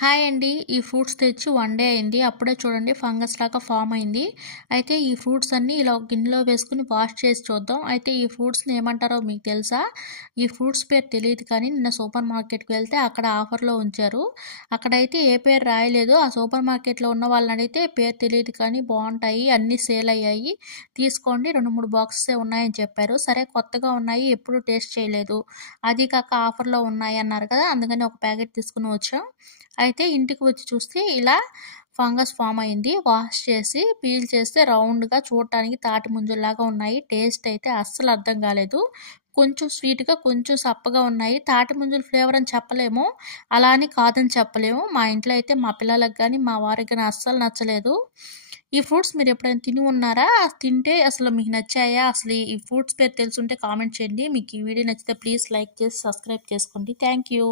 Hi అండి. ఈ fruits తెచ్చి 1 డే అయింది. అప్పుడే చూడండి ఫంగస్ లాగా ఫామ్ అయింది. అయితే ఈ ఫ్రూట్స్ అన్నీ ఇలా ఒక గిన్నెలో వేసుకొని వాష్ చేసి చూద్దాం. అయితే ఈ ఫ్రూట్స్‌ని ఏమంటారో మీకు తెలుసా? ఈ ఫ్రూట్స్ పేరు తెలీదు కానీ నిన్న సూపర్ మార్కెట్‌కి వెళ్తే అక్కడ ఆఫర్‌లో ఉంచారు. అక్కడైతే ఏ పేరు రాయలేదు. ఆ సూపర్ మార్కెట్‌లో ఉన్న వాళ్ళని అడిగితే పేరు తెలీదు కానీ బావుంటాయి. అన్నీ సేల్ అయ్యాయి. తీసుకోండి 2, 3 బాక్సెసే ఉన్నాయని చెప్పారు. సరే కొత్తగా ఉన్నాయి. ఎప్పుడు టేస్ట్ చేయలేదు. అది కాక ఆఫర్‌లో ఉన్నాయి అన్నారు కదా! అందుకని ఒక ప్యాకెట్ తీసుకొని వచ్చాం. అయితే ఇంటికి వచ్చి చూస్తే ఇలా ఫంగస్ ఫామ్ అయింది. వాష్ చేసి పీల్ చేస్తే రౌండ్‌గా చూడటానికి తాటి ముంజల్లాగా ఉన్నాయి. టేస్ట్ అయితే అస్సలు అర్థం కాలేదు. కొంచెం స్వీట్‌గా, కొంచెం సప్పగా ఉన్నాయి. తాటి ముంజల ఫ్లేవర్ అని చెప్పలేము. అలా అని కాదని చెప్పలేము. మా ఇంట్లో అయితే మా పిల్లలకి గాని, మా వారికి గాని అస్సలు నచ్చలేదు. ఈ ఫ్రూట్స్ మీరు ఎప్పుడైనా తిని ఉన్నారా? తింటే అసలు మీకు నచ్చాయా? అసలు ఈ ఫ్రూట్స్ పేరు తెలిసుంటే కామెంట్ చేయండి. మీకు ఈ వీడియో నచ్చితే ప్లీజ్ లైక్ చేసి సబ్స్క్రైబ్ చేసుకోండి. Thank you.